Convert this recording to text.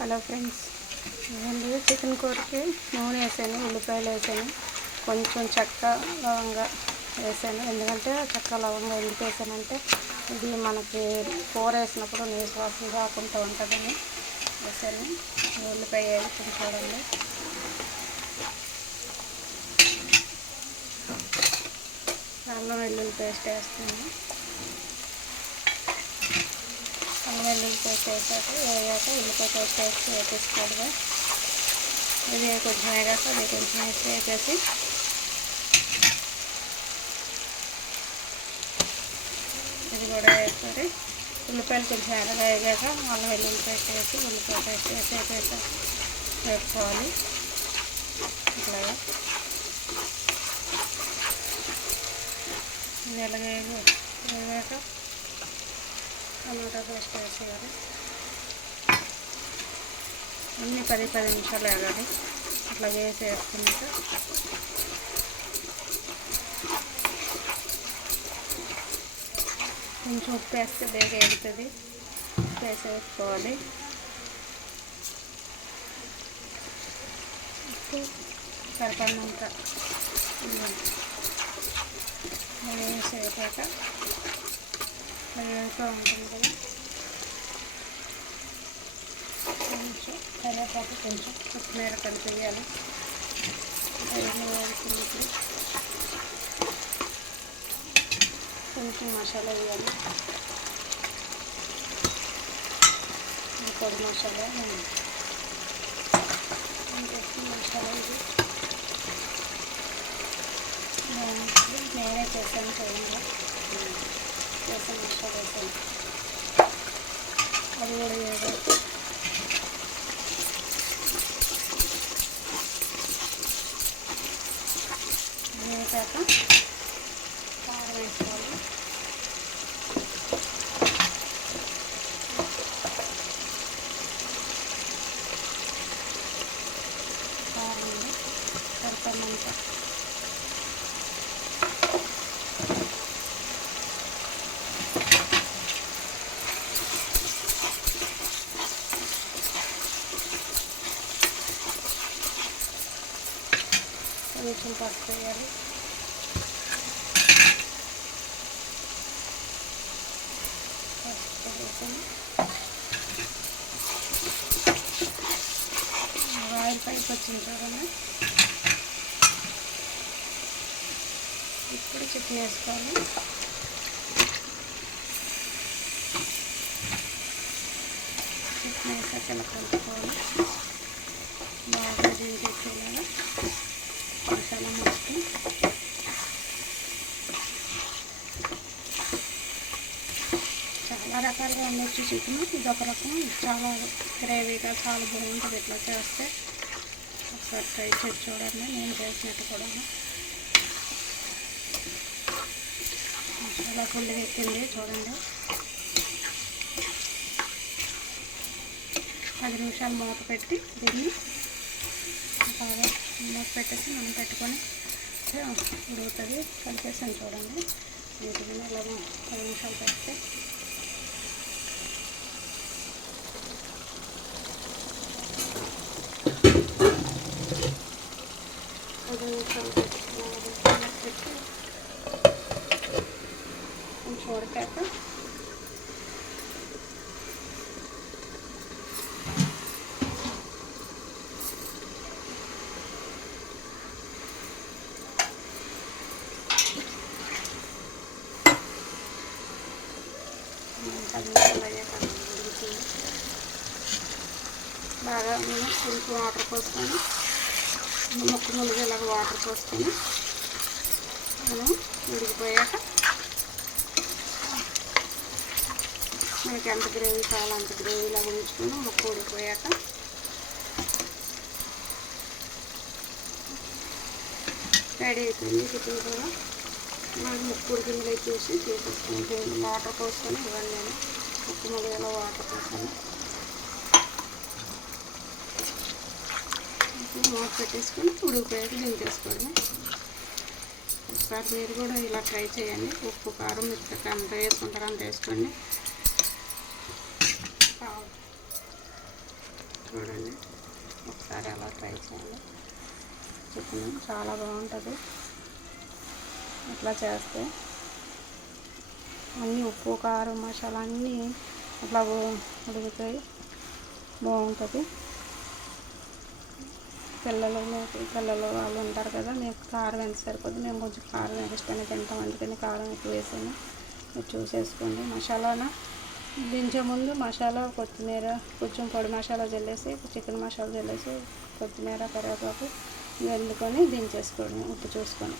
Hello friends, నేను chicken కూరకి నూనె వేసాను, ఉల్లిపాయలు వేసాను, కొంచెం చెక్క లవంగా వేసాను. ఎందుకంటే చెక్క లవంగా ఎందుకు వేసానంటే ఇది మనకి కూర వేసినప్పుడు నీసు వాసన రాకుండా ఉంటుందని వేసాను. ఉల్లిపాయ వేసుకుని చూడండి. అల్లం వెల్లుల్లి పేస్ట్ వేస్తాను. అల్లం వెల్లుల్లి పేస్ట్ వేసాక ఉల్లిపాయ పేస్ట్ వేసేసుకోవడమే. ఇది కొంచెం వేగాక అది కొంచెం వేసేసి ఇది కూడా వేస్తారు. ఉల్లిపాయలు కొంచెం వేగాక అల్లం వెల్లుల్లి పేస్ట్ వేసి ఉల్లిపాయ పేస్ట్ వేసి వేసుకోవాలి. ఇట్లాగా ఇది ఎలాగే వేగాక టమాటా పేస్ట్ వేసేయాలి. అన్నీ 10 నిమిషాలు వేగాలి. అట్లా వేసుకున్నాక కొంచెం ఉప్పు వేస్తే బేగా ఎగుతుంది. ఉప్పు వేసుకోవాలి. ఉప్పు సరిపడినంత వేసాక వేగుతూ ఉంటుంది కదా, కొంచెం కరివేపాకు కొంచెం కొత్తిమీర కలిపేయాలి. కొంచెం మసాలా వేయాలి. పొడి మసాలా మసాలా ఇది నేనే చేశాను. చూడండి, చేసిన మసాలా వేసాను. అది కూడా వేయాలి. వేసాక కారం వేసుకోవాలి. కారం సరిపడినంత కొంచెం పసుపు వేయాలి. ఆయిల్ పైకి వచ్చింది చూడండి. ఇప్పుడు చికెన్ వేసుకోవాలి. చికెన్ వేసాక ఇలా కలుపుకోవాలి. బాగా దించేసేలాగా మసాలా మొత్తం చాలా రకాలుగా ఉండొచ్చు చికెన్. ఇదొక రకం, చాలా గ్రేవీగా చాలా బాగుంటుంది. ఇట్లా చేస్తే ఒకసారి ట్రై చేసి చూడండి. నేను చేసినట్టు కూడా మసాలా ఫుల్గా ఎక్కింది చూడండి. 10 నిమిషాలు మూత పెట్టి దీన్ని బాగా మూత పెట్టేసి మనం పెట్టుకొని ఉడుగుతుంది. కలిపేసాను చూడండి. వీటిని ఇలా 10 నిమిషాలు పెడితే పెట్టి కొంచెం ఉడికాక బాగా కొంచెం వాటర్ పోసుకొని ముక్కు ములిగేలాగా వాటర్ పోసుకొని మనం ఉడికిపోయాక మనకి ఎంత గ్రేవీ కావాలో అంత గ్రేవీలాగా ఉంచుకొని ముక్కు ఉడికిపోయాక రెడీ అయిపోయింది చికెన్ కూడా. నాకు ముక్కు ఉడికిందో చూసి తీసేసుకుంటే వాటర్ పోసుకొని ఇవన్నీ నేను ముక్కు ములిగేలా వాటర్ పోసాను. మూత పెట్టేసుకొని ఉడికిపోయాక దించేసుకోవడమే. ఒకసారి మీరు కూడా ఇలా ట్రై చేయండి. ఉప్పు కారం మీకు ఎంత వేసుకుంటారో అంత వేసుకోండి. చూడండి, ఒకసారి అలా ట్రై చేయండి. చికెన్ చాలా బాగుంటుంది ఇట్లా చేస్తే. అన్నీ ఉప్పు కారం మసాలా అన్నీ అట్లా ఉడుకుతాయి, బాగుంటుంది. పిల్లలు వాళ్ళు ఉంటారు కదా, మీకు కారం ఎంత సరిపోద్ది. మేము కొంచెం కారం ఇష్టంగా తింటాం, అందుకని కారం ఎక్కువ వేసాను. మీరు చూసేసుకోండి. మసాలాన దించే ముందు మసాలా కొత్తిమీర కొంచెం పొడి మసాలా చల్లేసి, చికెన్ మసాలా చల్లేసి, కొత్తిమీర కరివేపాకు వండుకొని దించేసుకోండి ఉప్పు చూసుకొని.